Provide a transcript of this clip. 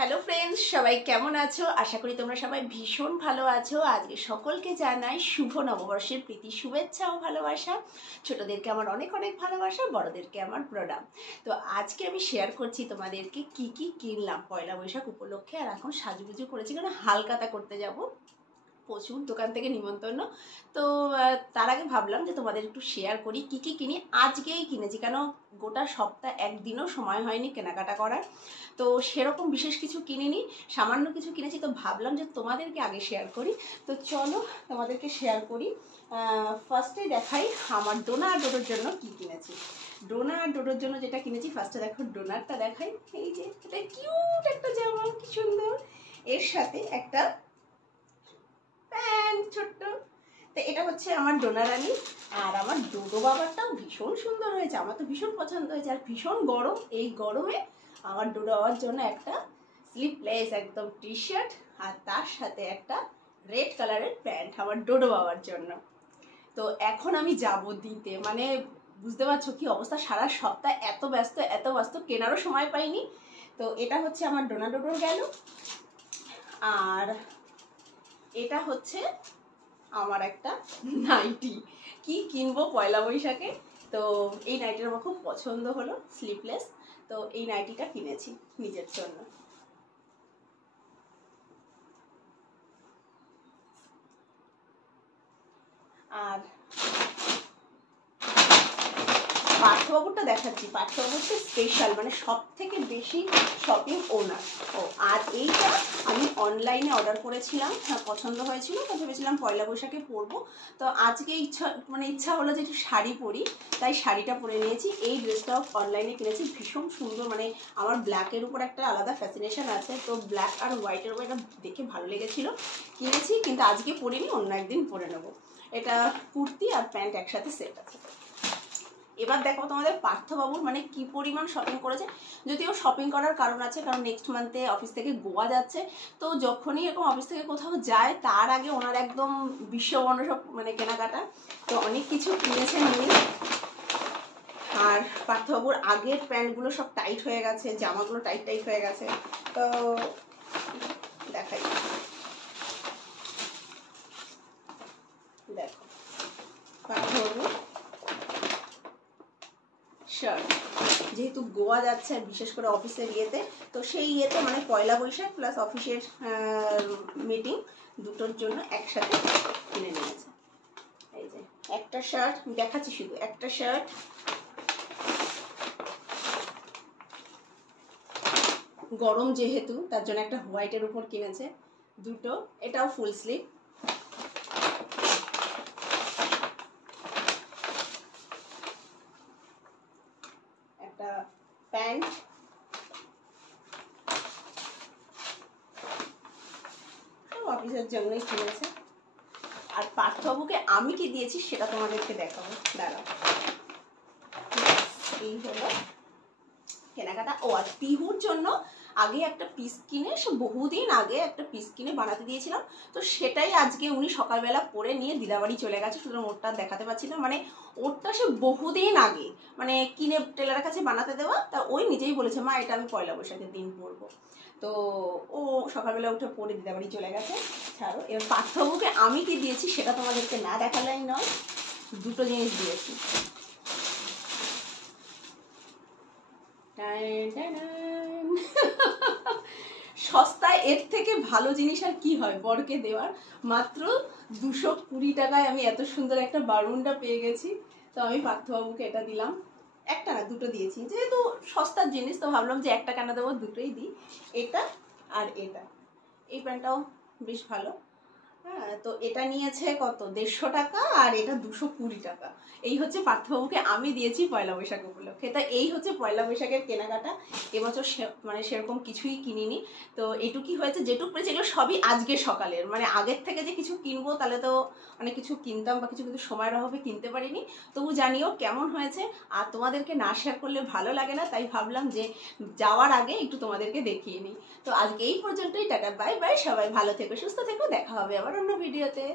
Hello friends, সবাই কেমন আছো? আশা করি তোমরা সবাই ভীষণ ভালো আছো। আজকে সকলকে জানাই শুভ নববর্ষের প্রীতি শুভেচ্ছা ও ভালোবাসা। ছোটদেরকে আমার অনেক অনেক ভালোবাসা, বড়দেরকে আমার প্রণাম। তো আজকে আমি শেয়ার করছি তোমাদেরকে কি কি কিনলাম পয়লা বৈশাখ উপলক্ষে। আর এখন সাজুগুজু করেছি কারণ হালখাতা করতে যাব, প্রচুর দোকান থেকে নিমন্ত্রণ। তো তার আগে ভাবলাম যে তোমাদের একটু শেয়ার করি কি কি কিনি। আজকেই কিনেছি, কেন গোটা সপ্তাহ একদিনও সময় হয়নি কেনাকাটা করার। তো সেরকম বিশেষ কিছু কিনিনি, সামান্য কিছু কিনেছি। তো ভাবলাম যে তোমাদেরকে আগে শেয়ার করি। তো চলো তোমাদেরকে শেয়ার করি। ফার্স্টে দেখাই আমার ডোনা আর ডোডোর জন্য কি কিনেছি। ডোনা আর ডোডোর জন্য যেটা কিনেছি, ফার্স্টে দেখো ডোনারটা দেখাই। এই যে এটা কিউট একটা জামা, কি সুন্দর। এর সাথে একটা প্যান্ট ছোট্ট। তো এটা হচ্ছে আমার ডোনা রানী। আর আমার ডোডো বাবারটাও ভীষণ সুন্দর হয়েছে, আমার তো ভীষণ পছন্দ হয়েছে। আর ভীষণ গরম, এই গরমে আমার ডোডো বাবার জন্য একটা স্লিপলেস একদম টি শার্ট, আর তার সাথে একটা রেড কালারের প্যান্ট আমার ডোডো বাবার জন্য। তো এখন আমি যাব দিতে, মানে বুঝতে পারছো কি অবস্থা। সারা সপ্তাহ এত ব্যস্ত কেনারও সময় পাইনি। তো এটা হচ্ছে আমার ডোনা ডোডোর গেল। আর এটা হচ্ছে আমার একটা নাইটি। কি কিনবো পয়লা বৈশাখে, তো এই নাইটিটা আমার খুব পছন্দ হলো, স্লিপলেস। তো এই নাইটিটা কিনেছি নিজের জন্য। আর পার্থবাবুরটা দেখাচ্ছি। পার্থবাবুরটা স্পেশাল, মানে সব থেকে বেশি শপিং ওনার। ও আর এইটা আমি অনলাইনে অর্ডার করেছিলাম, হ্যাঁ পছন্দ হয়েছিল, তো ভেবেছিলাম পয়লা বৈশাখে পরবো। তো আজকে ইচ্ছা হলো যে একটু শাড়ি পরি, তাই শাড়িটা পরে নিয়েছি। এই ড্রেসটাও অনলাইনে কিনেছি, ভীষণ সুন্দর। মানে আমার ব্ল্যাকের উপর একটা আলাদা ফ্যাসিনেশন আছে, তো ব্ল্যাক আর হোয়াইটের উপর এটা দেখে ভালো লেগেছিলো, কিনেছি। কিন্তু আজকে পরিনি, অন্য একদিন পরে নেবো। এটা কুর্তি আর প্যান্ট একসাথে সেট আছে। এবার দেখো তোমাদের পার্থবাবুর মানে কি পরিমাণ শপিং করেছে। যদিও শপিং করার কারণ আছে, কারণ নেক্সট মান্থে অফিস থেকে গোয়া যাচ্ছে। তো যখনই এরকম অফিস থেকে কোথাও যায়, তার আগে ওনার একদম বিশ্ববর্ণ সব মানে কেনাকাটা। তো অনেক কিছু কিনেছেন উনি। আর পার্থবাবুর আগের প্যান্টগুলো সব টাইট হয়ে গেছে, জামাগুলো টাইট হয়ে গেছে। তো দেখাই, দেখো পার্থবাবু শার্ট, যেহেতু গোয়া যাচ্ছে আর বিশেষ করে অফিসের ইয়েতে, তো সেই ইয়েতে মানে পয়লা বৈশাখ প্লাস অফিসের মিটিং দুটোর জন্য একসাথে কিনে নিয়েছে। এই যে একটা শার্ট দেখাচ্ছি, শুধু একটা শার্ট, গরম যেহেতু তার জন্য একটা হোয়াইটের উপর কিনেছে দুটো, এটাও ফুল স্লিভ। একটা প্যান্ট, অফিসের জন্যই কিনেছে। আর পার্থবাবুকে আমি কি দিয়েছি সেটা তোমাদেরকে দেখাবো, দাঁড়াও। এই হলো কেনাকাটা। ও আর পিহুর জন্য আগে একটা পিস কিনে, সে বহুদিন আগে একটা পিস কিনে বানাতে দিয়েছিলাম, তো সেটাই আজকে উনি সকালবেলা পরে নিয়ে দিদাবাড়ি চলে গেছে। সুতরাং ওরটা দেখাতে পারছি না, মানে ওরটা সে বহুদিন আগে মানে কিনে টেলারের কাছে বানাতে দেওয়া, তা ওই নিজেই বলেছে মা এটা আমি পয়লা বৈশাখের দিন পরবো। তো ও সকালবেলা উঠে পরে দিদাবাড়ি চলে গেছে। ছাড়ো, এবার পার্থবাবুকে আমি কি দিয়েছি সেটা তোমাদেরকে না দেখালেই নয়। দুটো জিনিস দিয়েছি। সস্তায় এর থেকে ভালো জিনিস আর কি হয় বরকে দেওয়ার। মাত্র 220 টাকায় আমি এত সুন্দর একটা বারুন্ডা পেয়ে গেছি। তো আমি পার্থবাবুকে এটা দিলাম, একটা না দুটো দিয়েছি, যেহেতু সস্তার জিনিস তো ভাবলাম যে একটা কেন দেবো, দুটোই দিই। এটা আর এটা, এই প্যান্টটাও বেশ ভালো। হ্যাঁ, তো এটা নিয়েছে কত, 150 টাকা, আর এটা 220 টাকা। এই হচ্ছে পার্থবাবুকে আমি দিয়েছি পয়লা বৈশাখ উপলক্ষে। তা এই হচ্ছে পয়লা বৈশাখের কেনাকাটা। এবছর মানে সেরকম কিছুই কিনিনি। তো এইটুকুই হয়েছে, যেটুকু পেয়েছে এগুলো সবই আজকে সকালের, মানে আগের থেকে যে কিছু কিনবো তাহলে তো অনেক কিছু কিনতাম, বা কিছু কিন্তু সময়ের অভাবে কিনতে পারিনি। তবু জানিও কেমন হয়েছে। আর তোমাদেরকে না শেয়ার করলে ভালো লাগে না, তাই ভাবলাম যে যাওয়ার আগে একটু তোমাদেরকে দেখিয়ে নিই। তো আজকে এই পর্যন্তই, টাটা বাই বাই, সবাই ভালো থেকো সুস্থ থেকো, দেখা হবে আবার অন্য ভিডিওতে।